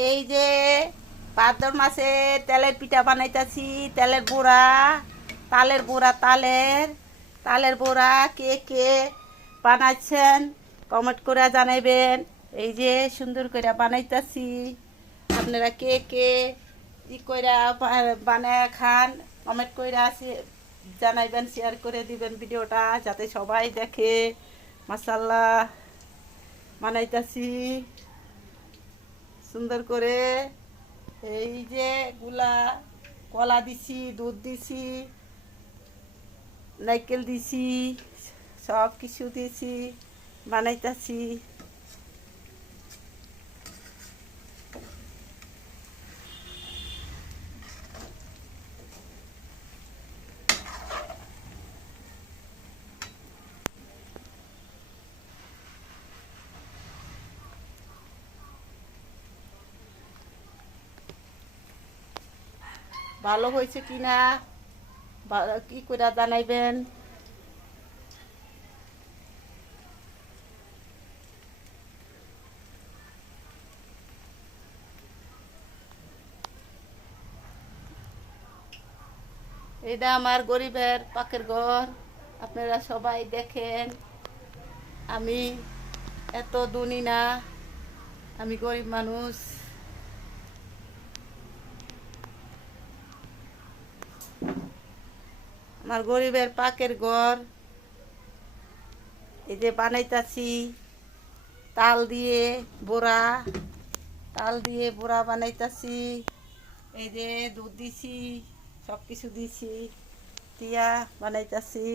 এই যে ভাদ্র মাসে তেলের পিঠা বানাইতাছি। তেলের বড়া, তালের বড়া, তালের বড়া কে কে বানাচ্ছেন কমেন্ট করে জানাইবেন। এই যে সুন্দর করে বানাইতাছি, আপনারা কে কে ই কইরা বানায় খান কমেন্ট কইরা জানাইবেন, শেয়ার করে দিবেন ভিডিওটা যাতে সবাই দেখে। মাশাআল্লাহ বানাইতাছি সুন্দর করে। এই যে গুলা কলা দিছি, দুধ দিছি, নারকেল দিছি, সব কিছু দিছি, বানাইতাছি। ভালো হয়েছে কিনা কি করে জানাইবেন। এটা আমার গরিবের পাকের ঘর, আপনারা সবাই দেখেন। আমি এত ধনী না, আমি গরিব মানুষ। আমার গরিবের পাকের ঘর। এই যে বানাইতাছি বড়া, তাল দিয়ে বড়া বানাইতাছি। এই যে দুধ দিছি, সব কিছু দিছি, দিয়া বানাইতাছি।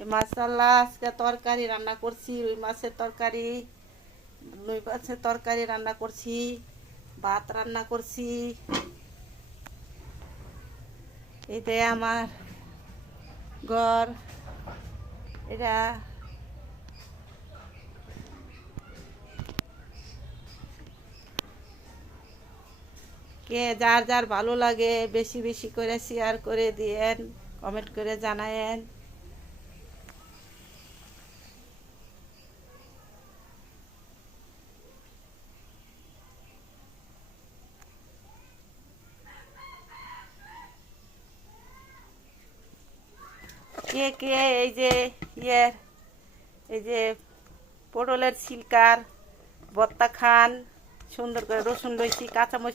এই মাশাআল্লাহ আজকে তরকারি রান্না করছি, রুই মাছের তরকারি, রান্না করছি, ভাত রান্না করছি। এটাই আমার ঘর। এটা কে যার যার ভালো লাগে বেশি বেশি করে শেয়ার করে দিয়েন, কমেন্ট করে জানায়েন। কে কে এই যে ইয়ের এই যে পটলের ছিলকার ভর্তা খান, সুন্দর করে রসুন লইছি, কাঁচামরিচ